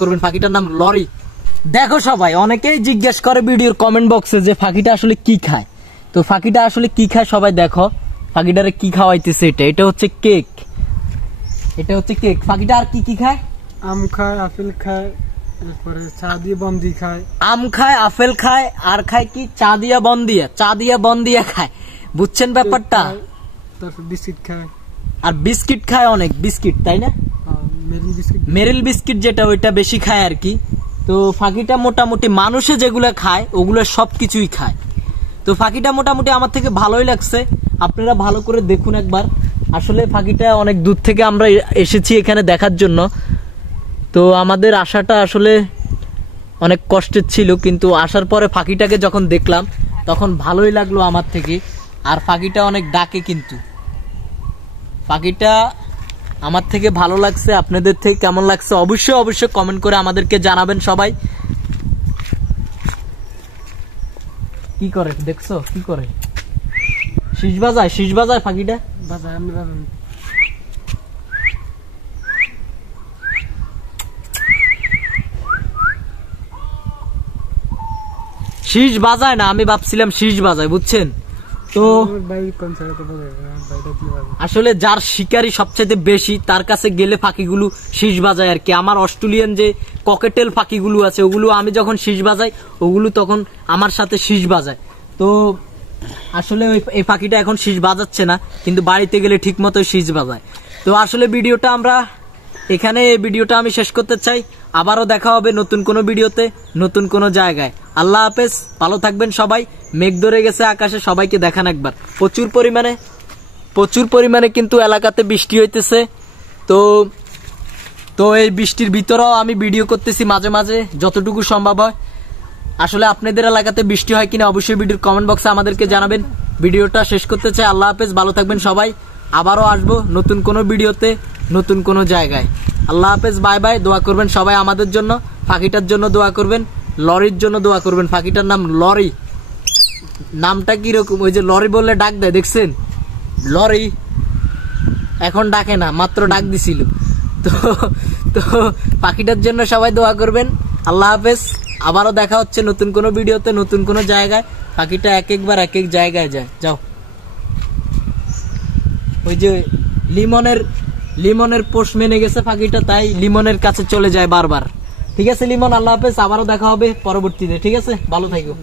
করবেন। পাখিটার নাম লরি। দেখো সবাই অনেকেই জিজ্ঞেস করে ভিডিওর কমেন্ট বক্সে যে পাখিটা আসলে কি খায়। তো পাখিটা আসলে কি খায় সবাই দেখো, পাখিটারে কি খাওয়াইতেছে। এটা হচ্ছে কেক, এটা হচ্ছে কেক। পাখিটা আর কি কি খায়? আম খায়, আপেল খায়, তারপরে চা দিয়ে বন্দি খায়। আম খায়, আপেল খায়, আর খায় কি? চা দিয়া বন্দিয়া, চা দিয়া বন্দিয়া খায়। বুঝছেন ব্যাপারটা? তারপর বিস্কিট খায়, আর বিস্কিট খায় অনেক, বিস্কিট তাই না? মেরিল বিস্কিট যেটা ওইটা বেশি খায় আর কি। তো পাখিটা মোটামুটি মানুষে যেগুলো খায় ওগুলো সবকিছুই খায়। তো পাখিটা মোটামুটি আমার থেকে ভালোই লাগছে, আপনারা ভালো করে দেখুন একবার। আসলে পাখিটা অনেক দূর থেকে আমরা এসেছি এখানে দেখার জন্য। তো আমাদের আশাটা আসলে অনেক কষ্টের ছিল, কিন্তু আসার পরে পাখিটাকে যখন দেখলাম তখন ভালোই লাগলো আমার থেকে। আর পাখিটা অনেক ডাকে, কিন্তু পাখিটা আমার থেকে ভালো লাগছে। আপনাদের থেকে কেমন লাগছে অবশ্যই অবশ্যই কমেন্ট করে আমাদেরকে জানাবেন সবাই। কি করে দেখছো? কি করে শীষ বাজায়, শীষ বাজায় পাখিটা বাজায়। আমি বাজাই শীষ বাজায় না, আমি ভাবছিলাম শীষ বাজায়, বুঝছেন? তো আসলে যার শিকারি সবচেয়ে বেশি তার কাছে গেলে পাখিগুলো শীষ বাজায় আর কি। আমার অস্ট্রেলিয়ান যে ককেটেল পাখিগুলো আছে ওগুলো আমি যখন শীষ বাজাই ওগুলো তখন আমার সাথে শীষ বাজায়। তো আসলে এই পাখিটা এখন শীষ বাজাচ্ছে না, কিন্তু বাড়িতে গেলে ঠিক মতো শীষ বাজায়। তো আসলে ভিডিওটা আমরা এখানে, এই ভিডিওটা আমি শেষ করতে চাই। আবারও দেখা হবে নতুন কোনো ভিডিওতে, নতুন কোনো জায়গায়। আল্লাহ হাফেজ, ভালো থাকবেন সবাই। মেঘ ধরে গেছে আকাশে, সবাইকে দেখান একবার। প্রচুর পরিমাণে কিন্তু এলাকাতে বৃষ্টি হইতেছে। তো এই বৃষ্টির ভিতরেও আমি ভিডিও করতেছি মাঝে মাঝে যতটুকু সম্ভব হয়। আসলে আপনাদের এলাকাতে বৃষ্টি হয় কিনা অবশ্যই ভিডিওর কমেন্ট বক্সে আমাদেরকে জানাবেন। ভিডিওটা শেষ করতে চাই। আল্লাহ হাফেজ, ভালো থাকবেন সবাই। আবারও আসবো নতুন কোনো ভিডিওতে, নতুন কোনো জায়গায়। আল্লাহ হাফেজ, বাই বাই। দোয়া করবেন সবাই আমাদের জন্য, পাখিটার জন্য দোয়া করবেন, লরির জন্য দোয়া করবেন। পাখিটার নাম লরি। নামটা কিরকম, ওই যে লরি বললে ডাক দেয়, দেখছেন? লরি এখন ডাকে না, মাত্র ডাক দিছিল। তো পাখিটার জন্য সবাই দোয়া করবেন। আল্লাহ হাফেজ, আবারও দেখা হচ্ছে নতুন কোনো ভিডিওতে, নতুন কোনো জায়গায়। পাখিটা এক একবার এক এক জায়গায় যায়। যাও, ওই যে লিমনের পোষ মেনে গেছে পাখিটা, তাই লিমনের কাছে চলে যায় বারবার। ঠিক আছে লিমন, আল্লাহ হাফেজ, আবারও দেখা হবে পরবর্তীতে। ঠিক আছে, ভালো থাকো।